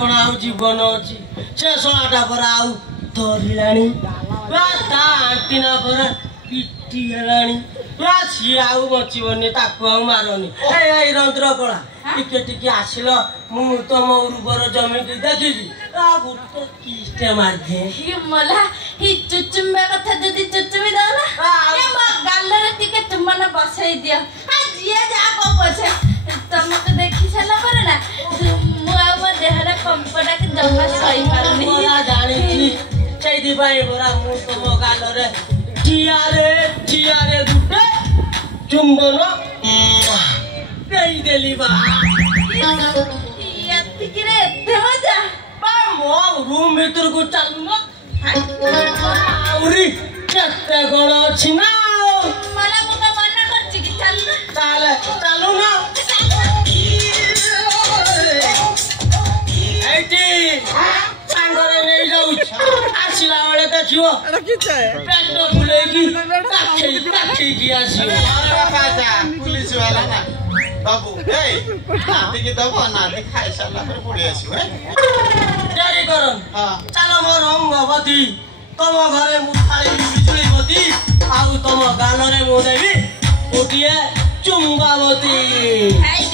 कौन आउ जीवन अच्छी से शलाटा पर आउ धरलाणी ता आंटीना पर पिटी हेलाणी सी आउ बचबनी ताकू आउ मारनी ए रंध्र कला टिके टिके आसिल मु तुम उर्वर जमी देखी गोटे किस्टे मारदे मला ही चुचुम्बा कथा जदि चुचुमी दो ना ए म गालरे टिके तुमने बसई दियो आ जिया जा को बसे तुमको देखि सला पर ना मु आ म देहरे कंपटा के जम्मा सही पारनी मला जानी छैदी भाई बोरा मु तुम गालरे टियारे गुटे चुंबन देई देली बा यतिकिरे एते मजा बा मो रूम भीतर को चलु न आउरी केते कोन अछि ना मला मुका मना करछि कि चलु ना एटी सांगरे नै जाउ आसिला बेले देखियो अरे किछ है पेट फुलेगी ताखी की आसियो अरे बाजा पुलिस वाला ना बाबू ए नाती के दबो नाती खाइ साला पर पड़ी आसियो ए जारी करन हां चलो मो रंगवती तम घरे मुठाई बिजुली बती आउ तम गानरे मो देवी ओटिए चुंबावती हाय